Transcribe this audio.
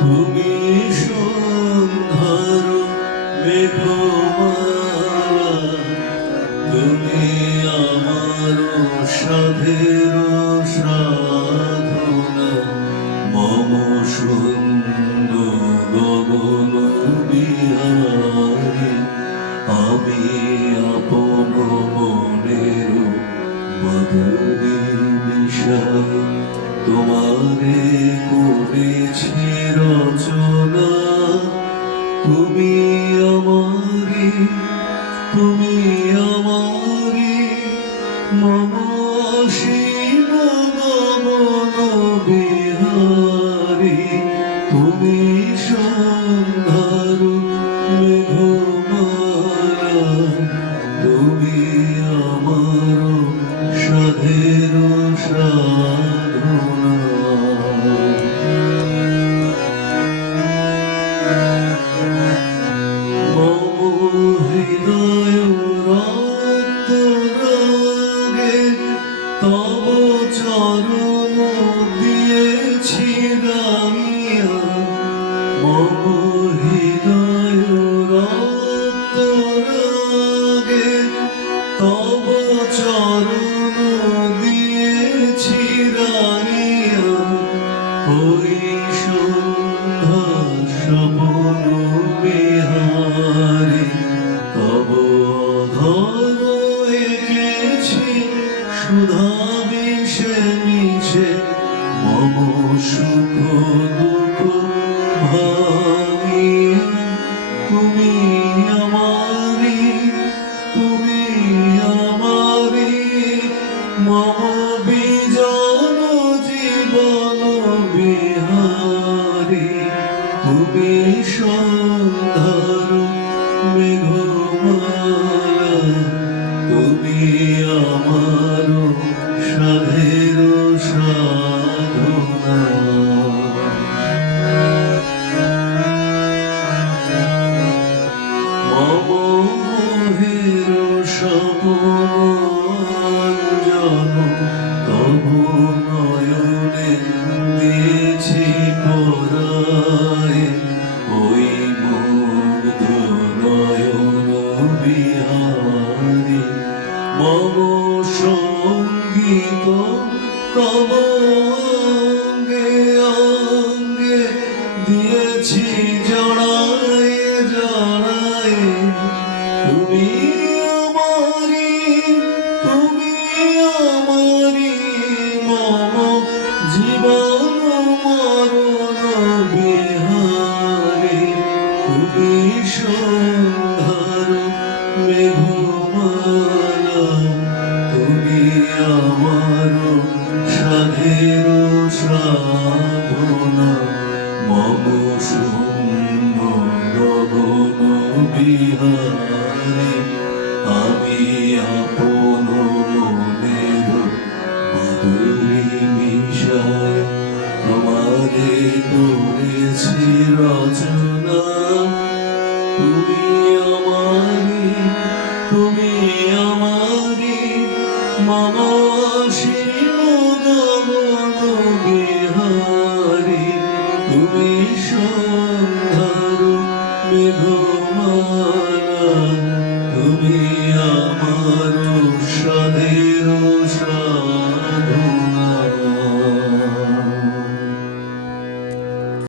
তুমি সন্ধ্যার মেঘমালা, তুমি আমার সাধের সাধনা, মম সুন্দর গগন বিহারী। আমি আপন মনের মধুরী বিষয় তোমারে করেছি রচনা। তুমি আমারি, তুমি আমারি, মম অসীম গমন বিহারী। তুমি সন্ধ্যার মেঘমালা, তুমি আমার সাধের সাধনা। মম হৃদয় রক্তরাগে তব চরণ দিয়েছি রাঙিয়া। মম হৃদয় রক্তরাগে তব চরণ দিয়েছি রাঙিয়া। ওই সন্ধ্যা স্বপন বিহারী, তব অধর এঁকেছি সুধা মিশে মিশে। মম সুখ দুঃখ ভাঙিয়া, তুমি আমারি, তুমি আমারি, মম বিজন জীবন বিহারী। তুমি সন্ধ্যার মেঘমালা, তুমি আমার সাধের সাধনা। মম মোহের স্বপন তব নয়নে দিয়েছি পরায়। ওই মুগ্ধ নয়ন বিহারী, মম সঙ্গীত তব অঙ্গে অঙ্গে দিয়েছি জড়ায় জড়ায়। তুমি আমারি, তুমি আমারি, মম জীবন মরণ বিহারী। তুমি সন্ধ্যার মেঘমালা, তুমি আমার সাধের সাধনা। মম সুন্দর গগন বিহারী, আমি আপন মনের মধুরী বিষয় তোমারে করেছি রচনা। তুমি আমারি, তুমি আমারি, মম অসীম গমন বিহারী। তুমি